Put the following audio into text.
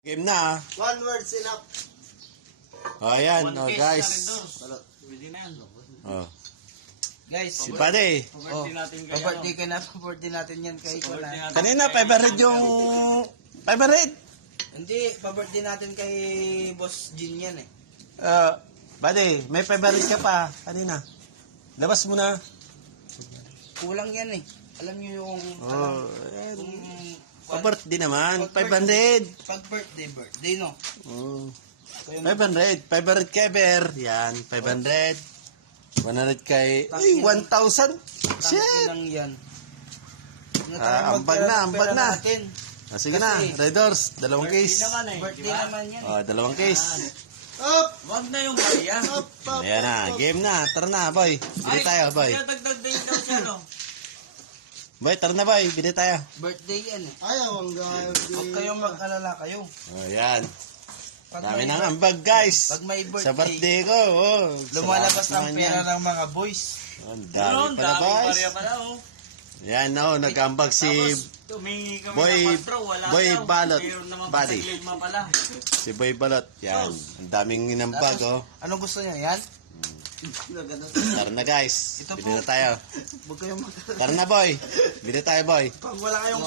Game na. One word enough. Oh, ayan. One Oh, case guys. na rin doors. Pwede na yan. Oh. Guys, Si Buddy. Pa-birthday natin kaya. pa-birthday ka na, pa-birthday natin yan kay Pa-birthday Kuna. natin Kanina, kay- favorite yung... Favorite. Hindi, pa-birthday natin kay Boss Jin yan eh. Buddy, may favorite ka pa. Kanina. Labas mo na. Kulang yan eh. Alam niyo yung... Oh, yung pa-birthday naman. Pag-birthday. 500. Pag-birthday, no? Oh. So, yung 500. Favorite ka, Ber. Yan, 500. 100 kay... Ay, 1,000. Shit. lang yan. Ambag na, ambag na. Natin. Sige na, Raiders. Dalawang Birthday case. naman eh. Birthday Diba? naman yan. Oh, dalawang case. Up, Wag na yung kaya. up, up. Ayan na, game na. Tara na, boy. Bili tayo, boy. Kaya dagdag din daw siya, no? Boy, tara na, boy. Bili tayo. Birthday yan eh. Ayaw ang gabi. Huwag kayong mag-alala kayo. Oh, yan. Pag Dami may- nang ambag, guys. Pag may Sa birthday ko, oh. lumalabas Salamat ng naman pera yan. ng mga boys. Ang Ano, dami pala, daming boys. barya pala, oh. Yan, oh. Nag-ambag si Tapos, tumingi kami Boy- ng patrol, wala Boy daw. Balot, Mayroon naman buddy. pa sa lima pala. si Boy Balot. Yan. Ang daming inambag, oh. Anong gusto niya? Yan? Tara na, guys. Ito Bili po. na tayo. Huwag kayong Tara na, boy. Bili tayo, boy. Pag wala kayong